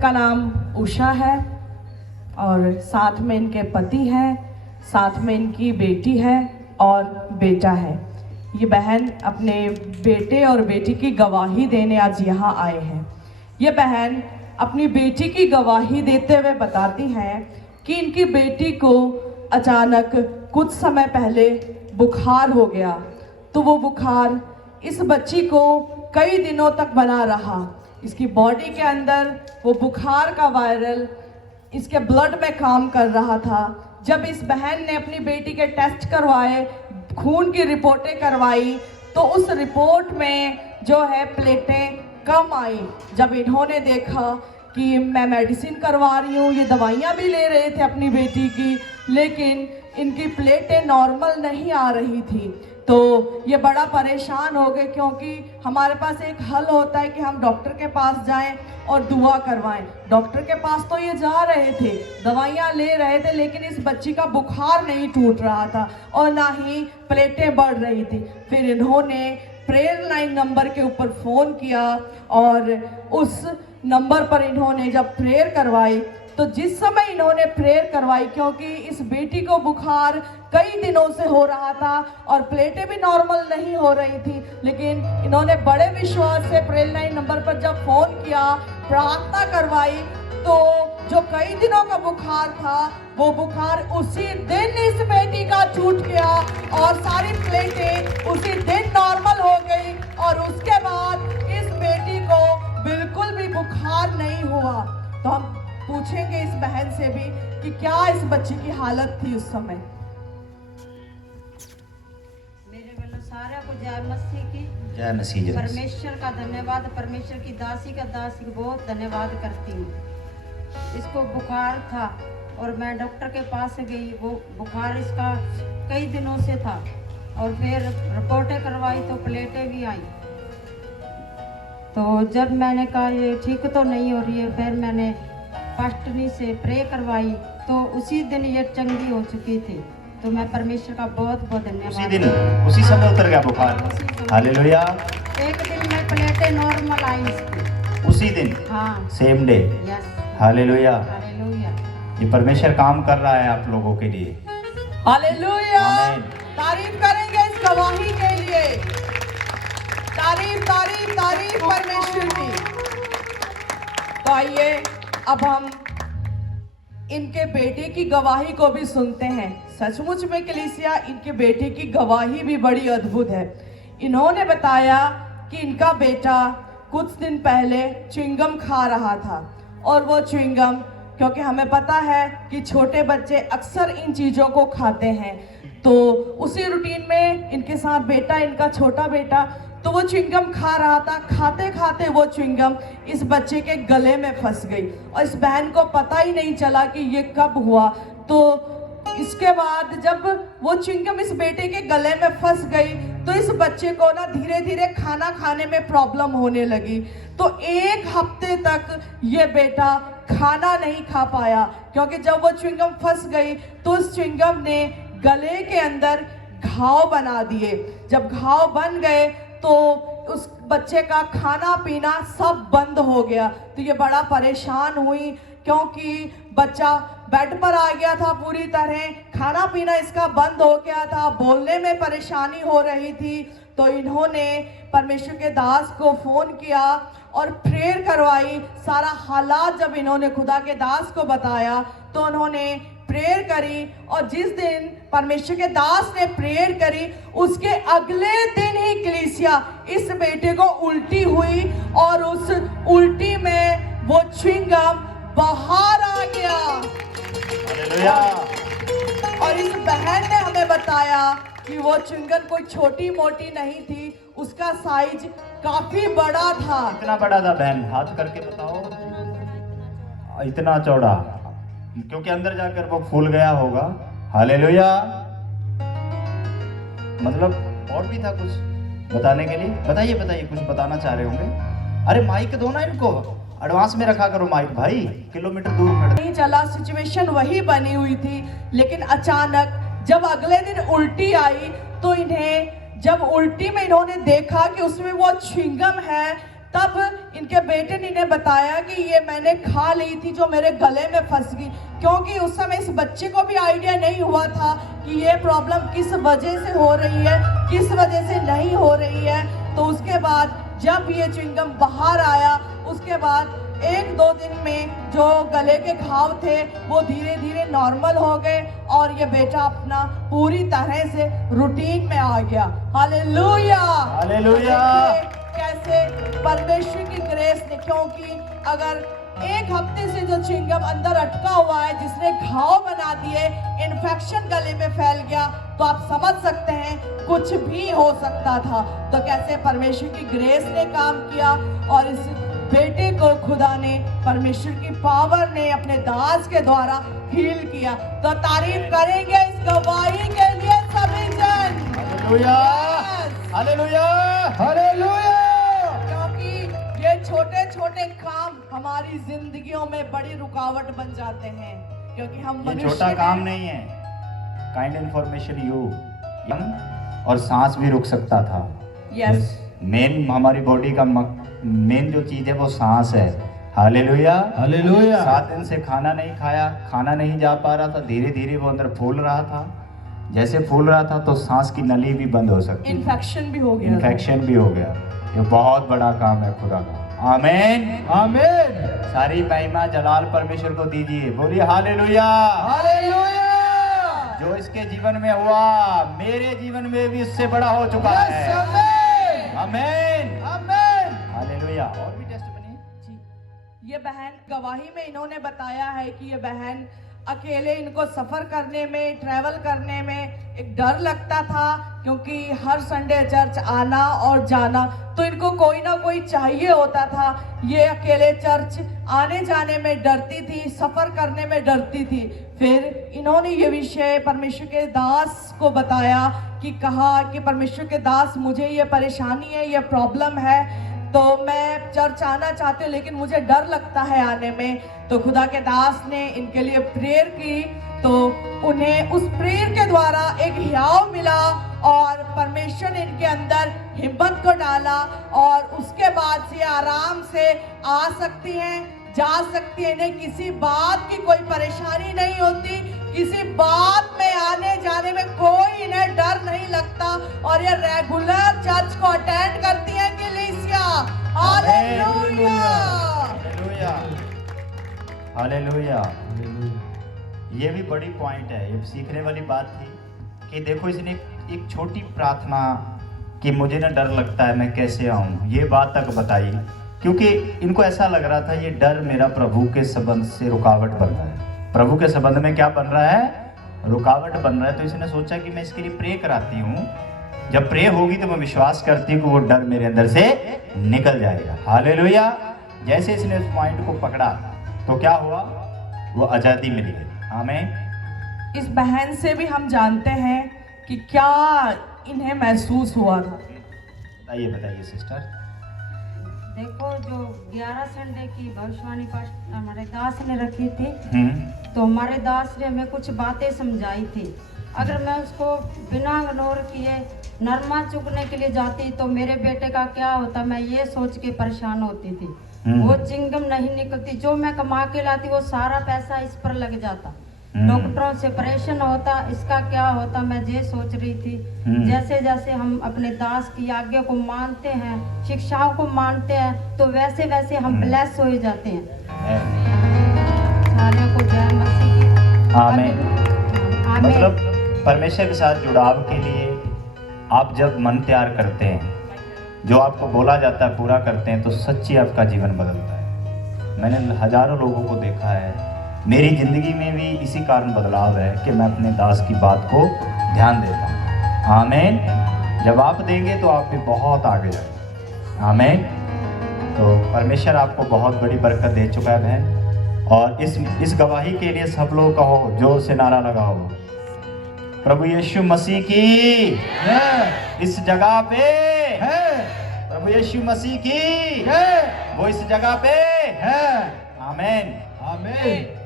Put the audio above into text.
का नाम उषा है और साथ में इनके पति हैं, साथ में इनकी बेटी है और बेटा है। ये बहन अपने बेटे और बेटी की गवाही देने आज यहाँ आए हैं। ये बहन अपनी बेटी की गवाही देते हुए बताती हैं कि इनकी बेटी को अचानक कुछ समय पहले बुखार हो गया, तो वो बुखार इस बच्ची को कई दिनों तक बना रहा। इसकी बॉडी के अंदर वो बुखार का वायरल इसके ब्लड में काम कर रहा था। जब इस बहन ने अपनी बेटी के टेस्ट करवाए, खून की रिपोर्टें करवाई, तो उस रिपोर्ट में जो है प्लेटें कम आई। जब इन्होंने देखा कि मैं मेडिसिन करवा रही हूँ, ये दवाइयाँ भी ले रहे थे अपनी बेटी की, लेकिन इनकी प्लेटें नॉर्मल नहीं आ रही थी, तो ये बड़ा परेशान हो गए। क्योंकि हमारे पास एक हल होता है कि हम डॉक्टर के पास जाएं और दुआ करवाएं। डॉक्टर के पास तो ये जा रहे थे, दवाइयाँ ले रहे थे, लेकिन इस बच्ची का बुखार नहीं टूट रहा था और ना ही प्लेटें बढ़ रही थी। फिर इन्होंने प्रेयर लाइन नंबर के ऊपर फ़ोन किया और उस नंबर पर इन्होंने जब प्रेयर करवाई, तो जिस समय इन्होंने प्रेयर करवाई, क्योंकि इस बेटी को बुखार कई दिनों से हो रहा था और प्लेटें भी नॉर्मल नहीं हो रही थी, लेकिन इन्होंने बड़े विश्वास से प्रेयर लाइन नंबर पर जब फ़ोन किया, प्रार्थना करवाई, तो जो कई दिनों का बुखार था वो बुखार उसी दिन इस बेटी का छूट गया और सारी प्लेटें उसी दिन नॉर्मल हो गई और उसके बाद इस बेटी को बिल्कुल भी बुखार नहीं हुआ। तो हम पूछेंगे इस बहन से भी कि क्या इस बच्ची की हालत थी उस समय। मेरे वालों सारा को जय मसीह की जय मसीह। परमेश्वर का धन्यवाद, परमेश्वर की दासी का दासी को बहुत धन्यवाद करती हूँ। इसको बुखार था और मैं डॉक्टर के पास गई, वो बुखार इसका कई दिनों से था और फिर रिपोर्टें करवाई तो प्लेटें भी आई। तो जब मैंने कहा ये ठीक तो नहीं हो रही है, फिर मैंने पास्टरनी से प्रे करवाई, तो उसी दिन ये चंगी हो चुकी थी। तो मैं परमेश्वर का बहुत बहुत धन्यवाद। उसी समय उतर गया बुखार। हालेलुया। एक दिन में प्लेटें नॉर्मल आई इसकी, उसी दिन। हाँ, same day. Yes. Hallelujah. Hallelujah. ये परमेश्वर काम कर रहा है आप लोगों के लिए। हालेलुया। आमीन। तारीफ करेंगे इस गवाही के लिए। तारीफ तारीफ तारीफ परमेश्वर की। तो आइए अब हम इनके बेटे की गवाही को भी सुनते हैं। सचमुच में कलीसिया, इनके बेटे की गवाही भी बड़ी अद्भुत है। इन्होंने बताया कि इनका बेटा कुछ दिन पहले च्युइंगम खा रहा था और वो च्युइंगम, क्योंकि हमें पता है कि छोटे बच्चे अक्सर इन चीज़ों को खाते हैं, तो उसी रूटीन में इनके साथ बेटा, इनका छोटा बेटा, तो वो च्युइंगम खा रहा था। खाते खाते वो च्युइंगम इस बच्चे के गले में फंस गई और इस बहन को पता ही नहीं चला कि ये कब हुआ। तो इसके बाद जब वो च्युइंगम इस बेटे के गले में फंस गई, तो इस बच्चे को ना धीरे धीरे खाना खाने में प्रॉब्लम होने लगी। तो एक हफ्ते तक ये बेटा खाना नहीं खा पाया, क्योंकि जब वो च्युइंगम फंस गई तो उस च्युइंगम ने गले के अंदर घाव बना दिए। जब घाव बन गए तो उस बच्चे का खाना पीना सब बंद हो गया। तो ये बड़ा परेशान हुई, क्योंकि बच्चा बेड पर आ गया था पूरी तरह, खाना पीना इसका बंद हो गया था, बोलने में परेशानी हो रही थी। तो इन्होंने परमेश्वर के दास को फ़ोन किया और प्रेयर करवाई। सारा हालात जब इन्होंने खुदा के दास को बताया तो उन्होंने प्रेयर करी, और जिस दिन परमेश्वर के दास ने प्रेयर करी उसके अगले दिन ही कलीसिया इस बेटे को उल्टी हुई और उस उल्टी में वो च्युइंगम बाहर आ गया। हालेलुया। और इस बहन ने हमें बताया कि वो च्युइंगम कोई छोटी मोटी नहीं थी, उसका साइज काफी बड़ा था। कितना बड़ा था बहन? हाथ करके बताओ। इतना चौड़ा, क्योंकि अंदर जाकर वो फूल गया होगा। हालेलुया। मतलब और भी था कुछ बताने के लिए? बताइए बताइए, कुछ बताना चाह रहे होंगे। अरे माइक दो ना इनको, एडवांस में रखा करो माइक भाई, किलोमीटर दूर खड़े नहीं चला। सिचुएशन वही बनी हुई थी, लेकिन अचानक जब अगले दिन उल्टी आई तो इन्हें, जब उल्टी में इन्होंने देखा कि उसमें वो च्युइंगम है, तब इनके बेटे ने इन्हें बताया कि ये मैंने खा ली थी जो मेरे गले में फंस गई, क्योंकि उस समय इस बच्चे को भी आइडिया नहीं हुआ था कि ये प्रॉब्लम किस वजह से हो रही है, किस वजह से नहीं हो रही है। तो उसके बाद जब ये च्युइंगम बाहर आया, उसके बाद 1-2 दिन में जो गले के घाव थे वो धीरे धीरे नॉर्मल हो गए और ये बेटा अपना पूरी तरह से रूटीन में आ गया। Hallelujah, hallelujah. कैसे परमेश्वर की ग्रेस ने, क्योंकि अगर 1 हफ्ते से जो च्युइंगम अंदर अटका हुआ है जिसने घाव बना दिए, इन्फेक्शन गले में फैल गया, तो आप समझ सकते हैं कुछ भी हो सकता था। तो कैसे परमेश्वर की ग्रेस ने काम किया और इस बेटे को खुदा ने, परमेश्वर की पावर ने अपने दास के द्वारा हील किया। तो तारीफ करेंगे इस गवाही के लिए सभी जन। Hallelujah, hallelujah, hallelujah. क्योंकि ये छोटे छोटे काम हमारी जिंदगियों में बड़ी रुकावट बन जाते हैं, क्योंकि हम ये मनुष्य छोटा काम हैं। नहीं है। काइंड इन्फॉर्मेशन यू, और सांस भी रुक सकता था। यस, मेन हमारी बॉडी का मेन जो चीज है वो सांस है। Hallelujah, hallelujah. 7 दिन से खाना नहीं खाया, खाना नहीं जा पा रहा था, धीरे धीरे वो अंदर फूल रहा था। जैसे फूल रहा था तो सांस की नली भी बंद हो सकती है, इन्फेक्शन भी हो गया। इन्फेक्शन भी हो गया। ये बहुत बड़ा काम है खुदा का। आमीन, आमीन, सारी महिमा जलाल परमेश्वर को दीजिए। बोलिए हालेलुया। हालेलुया। जो इसके जीवन में हुआ, मेरे जीवन में भी इससे बड़ा हो चुका है। यस, आमीन, आमीन, आमीन। हालेलुया। और भी टेस्टिमनी जी, ये बहन गवाही में इन्होंने बताया है कि ये बहन अकेले, इनको सफर करने में, ट्रैवल करने में एक डर लगता था, क्योंकि हर संडे चर्च आना और जाना, तो इनको कोई ना कोई चाहिए होता था। ये अकेले चर्च आने जाने में डरती थी, सफर करने में डरती थी। फिर इन्होंने ये विषय परमेश्वर के दास को बताया कि कहा कि परमेश्वर के दास, मुझे ये परेशानी है, ये प्रॉब्लम है, तो मैं चर्च आना चाहती हूँ लेकिन मुझे डर लगता है आने में। तो खुदा के दास ने इनके लिए प्रेयर की, तो उन्हें उस प्रेयर के द्वारा एक हियाव मिला और परमेश्वर ने इनके अंदर हिम्मत को डाला और उसके बाद से आराम से आ सकती हैं, जा सकती है। इन्हें किसी बात की कोई परेशानी नहीं होती, किसी बात में आने जाने में कोई इन्हें डर नहीं लगता और ये रेगुलर चर्च को अटेंड करती हैं। कलीसिया, हालेलुया, हालेलुया, हालेलुया। ये भी बड़ी पॉइंट है, ये सीखने वाली बात थी कि देखो इसने एक छोटी प्रार्थना कि मुझे ना डर लगता है, मैं कैसे आऊँ, ये बात तक बताई, क्योंकि इनको ऐसा लग रहा था ये डर मेरा प्रभु के संबंध से रुकावट बन रहा है। प्रभु के संबंध में क्या बन रहा है? रुकावट बन रहा है। तो इसने सोचा कि मैं इसके लिए प्रे कराती हूँ, जब प्रे होगी तो मैं विश्वास करती हूँ कि वो डर मेरे अंदर से निकल जाएगा। हालेलुया। जैसे इसने उस पॉइंट को पकड़ा तो क्या हुआ? वो आज़ादी मिल गई। आमीन। इस बहन से भी हम जानते हैं कि क्या इन्हें महसूस हुआ था। बताइए बताइए सिस्टर। देखो, जो 11 संडे की भविष्यवाणी पास्ट हमारे दास ने रखी थी, तो हमारे दास ने हमें कुछ बातें समझाई थी। अगर मैं उसको बिना इग्नोर किए नरमा चुगने के लिए जाती तो मेरे बेटे का क्या होता, मैं ये सोच के परेशान होती थी। वो चिंगम नहीं निकलती, जो मैं कमा के लाती वो सारा पैसा इस पर लग जाता, डॉक्टरों से परेशान होता, इसका क्या होता, मैं ये सोच रही थी। जैसे जैसे हम अपने दास की आज्ञा को मानते हैं, शिक्षाओं को मानते हैं, तो वैसे वैसे हम ब्लेस हो जाते हैं। सारे को जय मसीह की। आमीन। आमीन। मतलब परमेश्वर के साथ जुड़ाव के लिए आप जब मन तैयार करते हैं, जो आपको बोला जाता है पूरा करते हैं, तो सच्ची आपका जीवन बदलता है। मैंने हजारों लोगों को देखा है, मेरी ज़िंदगी में भी इसी कारण बदलाव है कि मैं अपने दास की बात को ध्यान देता हूँ। आमीन। जब आप देंगे तो आप भी बहुत आगे जाएंगे। आमीन। तो परमेश्वर आपको बहुत बड़ी बरकत दे चुका है बहन, और इस गवाही के लिए सब लोग कहो, जोर से नारा लगाओ, प्रभु यीशु मसीह की इस जगह पे है, प्रभु यीशु मसीह की है, वो इस जगह पे है। आमीन, आमीन।